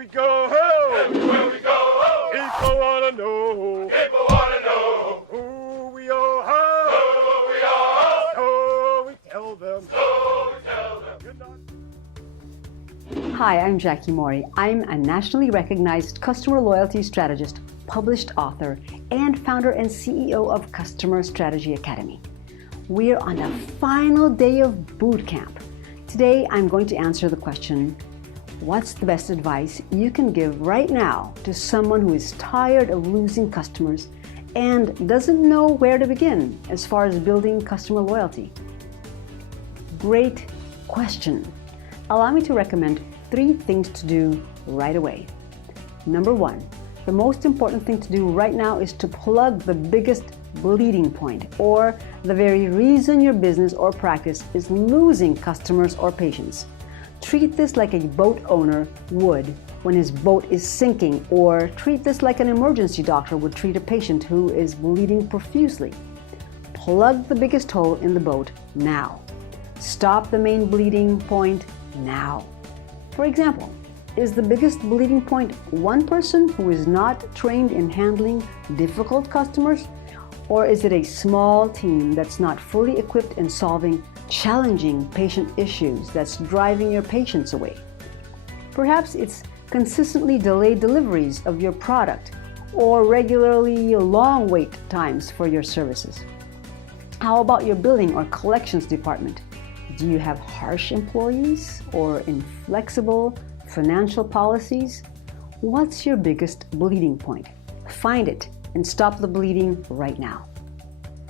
we go, ho! Everywhere we go, ho! People wanna know. People wanna know Who we are, ho! who we are. So we tell them. So we tell them. Good night. Hi, I'm Jackie Morey. I'm a nationally recognized customer loyalty strategist, published author, and founder and CEO of Customer Strategy Academy. We're on the final day of boot camp. Today, I'm going to answer the question, what's the best advice you can give right now to someone who is tired of losing customers and doesn't know where to begin as far as building customer loyalty? Great question. Allow me to recommend 3 things to do right away. Number 1, the most important thing to do right now is to plug the biggest bleeding point, or the very reason your business or practice is losing customers or patients. Treat this like a boat owner would when his boat is sinking, or treat this like an emergency doctor would treat a patient who is bleeding profusely. Plug the biggest hole in the boat now. Stop the main bleeding point now. For example, is the biggest bleeding point one person who is not trained in handling difficult customers? Or is it a small team that's not fully equipped in solving challenging patient issues that's driving your patients away? Perhaps it's consistently delayed deliveries of your product or regularly long wait times for your services. How about your billing or collections department? Do you have harsh employees or inflexible financial policies? What's your biggest bleeding point? Find it and stop the bleeding right now.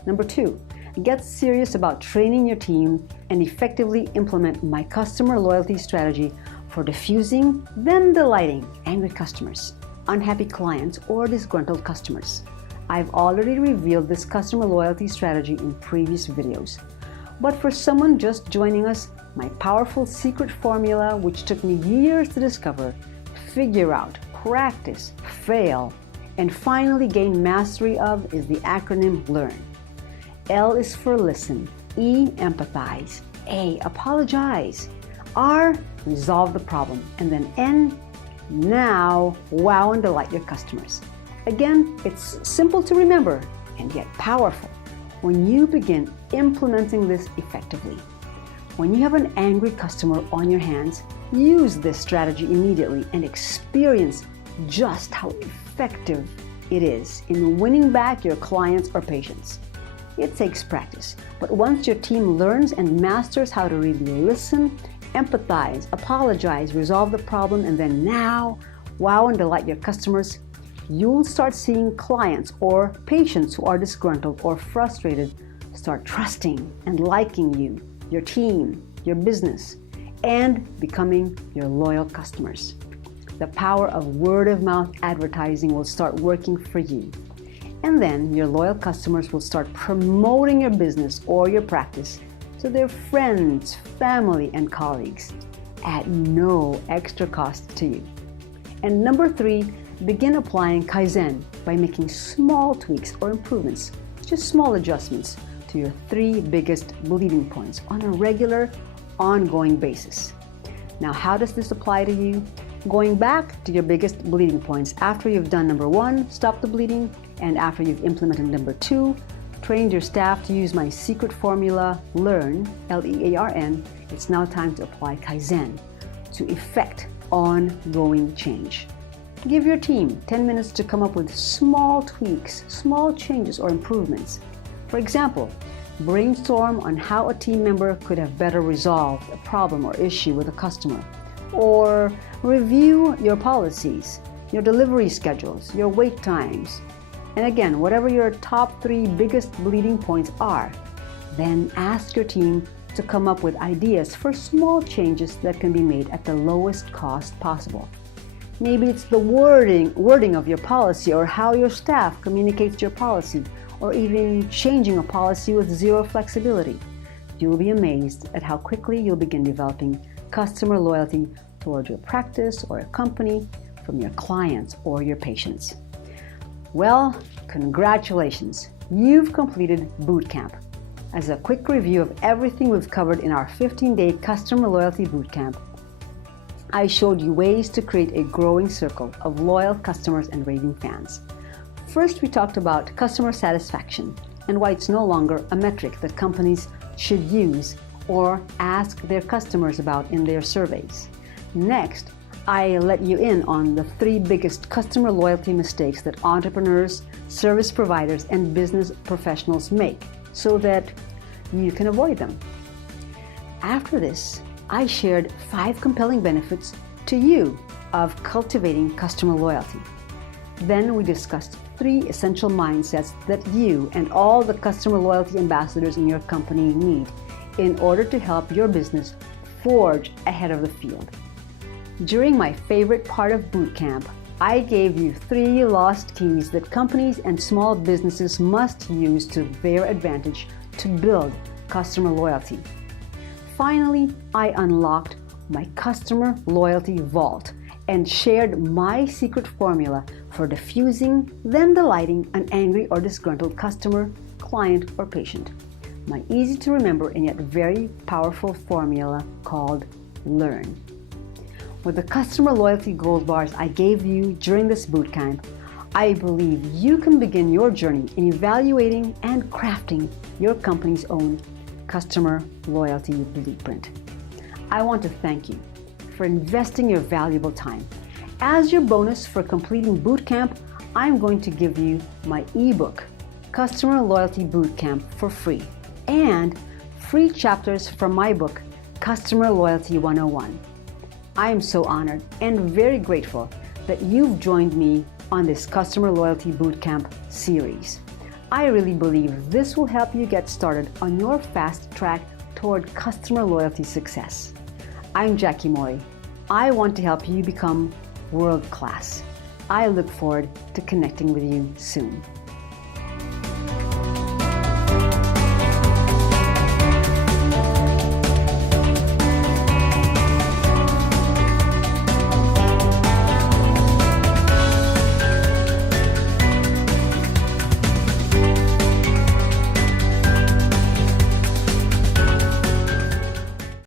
Number 2, get serious about training your team and effectively implement my customer loyalty strategy for diffusing, then delighting angry customers, unhappy clients, or disgruntled customers. I've already revealed this customer loyalty strategy in previous videos. But for someone just joining us, my powerful secret formula, which took me years to discover, figure out, practice, fail, and finally gain mastery of, is the acronym LEARN. L is for listen, E, empathize, A, apologize, R, resolve the problem, and then N, now wow and delight your customers. Again, it's simple to remember and yet powerful when you begin implementing this effectively. When you have an angry customer on your hands, use this strategy immediately and experience just how effective it is in winning back your clients or patients. It takes practice, but once your team learns and masters how to really listen, empathize, apologize, resolve the problem, and then now wow and delight your customers, you'll start seeing clients or patients who are disgruntled or frustrated start trusting and liking you, your team, your business, and becoming your loyal customers. The power of word-of-mouth advertising will start working for you. And then your loyal customers will start promoting your business or your practice to their friends, family, and colleagues at no extra cost to you. And number 3, begin applying Kaizen by making small tweaks or improvements, just small adjustments to your 3 biggest bleeding points on a regular, ongoing basis. Now, how does this apply to you? Going back to your biggest bleeding points after you've done number 1, stop the bleeding, and after you've implemented number 2, trained your staff to use my secret formula, LEARN, L-E-A-R-N, it's now time to apply Kaizen to effect ongoing change. Give your team 10 minutes to come up with small tweaks, small changes or improvements. For example, brainstorm on how a team member could have better resolved a problem or issue with a customer. Or review your policies, your delivery schedules, your wait times. And again, whatever your top 3 biggest bleeding points are, then ask your team to come up with ideas for small changes that can be made at the lowest cost possible. Maybe it's the wording of your policy, or how your staff communicates your policy, or even changing a policy with 0 flexibility. You'll be amazed at how quickly you'll begin developing customer loyalty toward your practice or a company from your clients or your patients. Well, congratulations! You've completed boot camp. As a quick review of everything we've covered in our 15-day customer loyalty boot camp, I showed you ways to create a growing circle of loyal customers and raving fans. First, we talked about customer satisfaction and why it's no longer a metric that companies should use or ask their customers about in their surveys. Next, I let you in on the 3 biggest customer loyalty mistakes that entrepreneurs, service providers, and business professionals make so that you can avoid them. After this, I shared 5 compelling benefits to you of cultivating customer loyalty. Then we discussed 3 essential mindsets that you and all the customer loyalty ambassadors in your company need in order to help your business forge ahead of the field. During my favorite part of boot camp, I gave you 3 lost keys that companies and small businesses must use to their advantage to build customer loyalty. Finally, I unlocked my customer loyalty vault and shared my secret formula for diffusing, then delighting an angry or disgruntled customer, client, or patient. My easy to remember and yet very powerful formula called LEARN. With the customer loyalty gold bars I gave you during this bootcamp, I believe you can begin your journey in evaluating and crafting your company's own customer loyalty blueprint. I want to thank you for investing your valuable time. As your bonus for completing bootcamp, I'm going to give you my ebook, Customer Loyalty Bootcamp, for free, and free chapters from my book, Customer Loyalty 101. I am so honored and very grateful that you've joined me on this Customer Loyalty Bootcamp series. I really believe this will help you get started on your fast track toward customer loyalty success. I'm Jackie Morey. I want to help you become world class. I look forward to connecting with you soon.